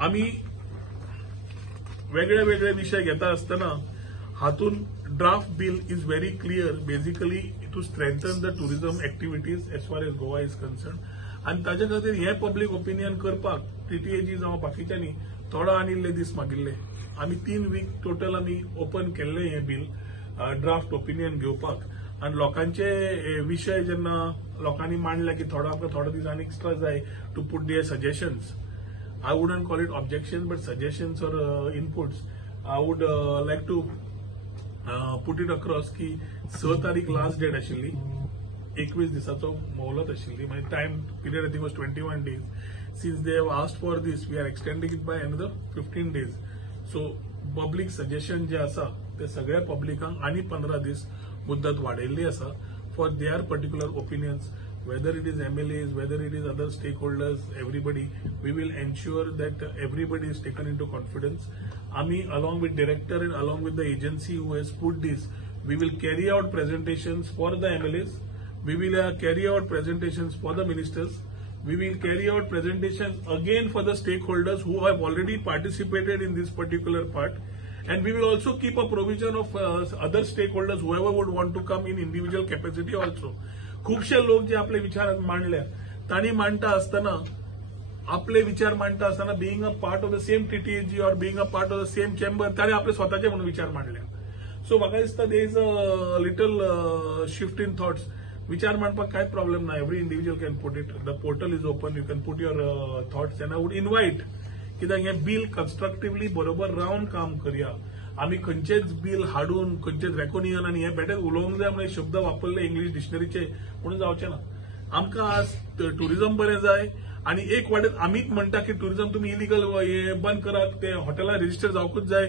आम्ही वेगळे वेगळे विषय घेता असताना हातून draft bill is very clear basically to strengthen the tourism activities as far as Goa is concern आणि ताजे खातीर हे पब्लीक ओपिनियन करपाक टीटीएजी जावं बाकीच्यांनी थोडो आनिल्ले दीस मागिल्ले आमी 3 वीक टोटल आमी ओपन केल्ले हे बिल ड्राफ्ट ओपिनियन घेवपाक आणि लोकांचे विषय जेन्ना लोकांनी मांडले की थोडो दीस आनी एक्स्ट्रा जाय to put their suggestions I wouldn't call it objections, but suggestions or inputs. I would like to put it across की 6 तारीख लास्ट डेट आशिल्ली 21 दिसाचो मोहलत आशिल्ली म्हणजे time period I think was 21 days. Since they have asked for this, we are extending it by another 15 days. So public suggestion जे आसा ते सगळ्या पब्लिकांक आनी 15 दीस मुद्दत वाडयल्ली आसा for their particular opinions. Whether it is MLAs, whether it is other stakeholders, everybody, we will ensure that everybody is taken into confidence. Ami, along with director and along with the agency who has put this, we will carry out presentations for the MLAs. We will carry out presentations for the ministers. We will carry out presentations again for the stakeholders who have already participated in this particular part. And we will also keep a provision of other stakeholders, whoever would want to come in individual capacity also. खूपशे लोक जे आपले विचार मांडले तांणी मांडटा असताना आपले विचार मांडटा असताना being a part of the same TTAG और being a part of the same chamber ताणे आपले स्वतःचे म्हणून विचार मांडले सो म्हाका दिसता there is a little shift in thoughts विचार मांडपाक कांयच प्रॉब्लेम ना every individual can put it the portal is open you can put your thoughts and I would invite कित्याक हे बिल कन्स्ट्रक्टिव्हली बरोबर रावन काम करया आम्ही खंयचेच बिल हाडून खंयचेच रेकोनियन आणि हे बेटे उलोवंक जाय म्हणजे शब्द वापरले इंग्लीश डिक्शनरीचे म्हणून जावचे ना आमकां आज टुरिझम बरें जाय आणि एक वाटेन आमीच म्हणटा की टुरिझम तुम्ही इलिगल हे बंद करात ते हॉटेलां रेजिस्टर जावकूच जाय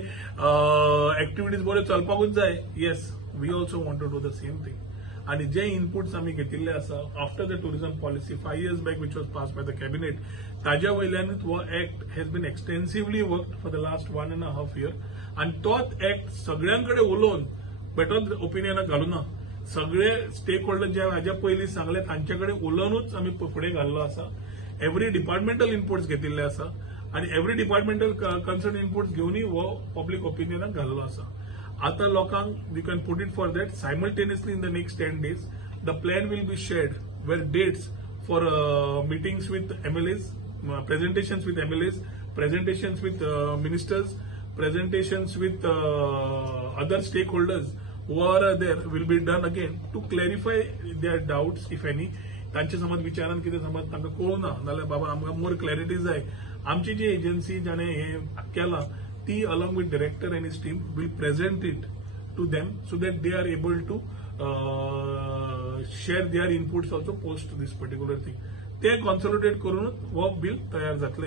एक्टिव्हिटीज बऱ्यो चलपाकूच जाय yes we also want to do the same thing आणि जे इनपुट्स आम्ही घेतिल्ले आसा after the tourism policy 5 years back which was pass by the cabinet ताज्या वयल्यानूच हो act has been extensively worked for the last 1.5 year आणि तोच एक्ट सगळ्यांकडे उलोवन बेटर ओपिनियनाक घालूना सगळे स्टेक होल्डर जे हाज्या पयलीं सांगले तांच्याकडे उलोवनूच आमी फुडें घाल्लो आसा एव्हरी डिपार्टमेंटल इनपुट्स घेतिल्ले आसा आणि एव्हरी डिपार्टमेंटल कन्सर्न इनपुट्स घेवनूय हो पब्लीक ओपिनियनाक घाल्लो आसा आता लोकांक we can put it for that simultaneously in the next 10 days the plan will be shared where dates for meetings with MLAs presentations with MLAs presentations with ministers presentations with other stakeholders who are there will be done again to clarify their doubts if any तांचे समज विचारान कितें समज तांकां कळुना नाल्यार बाबा आमकां मोर clarity जाय आमची जी एजन्सी जाणें हे केलां ती along with director and his team will present it to them so that they are able to share their inputs also post this particular thing ते कॉन्सॉलिडेट करूनच हो बिल तयार जातले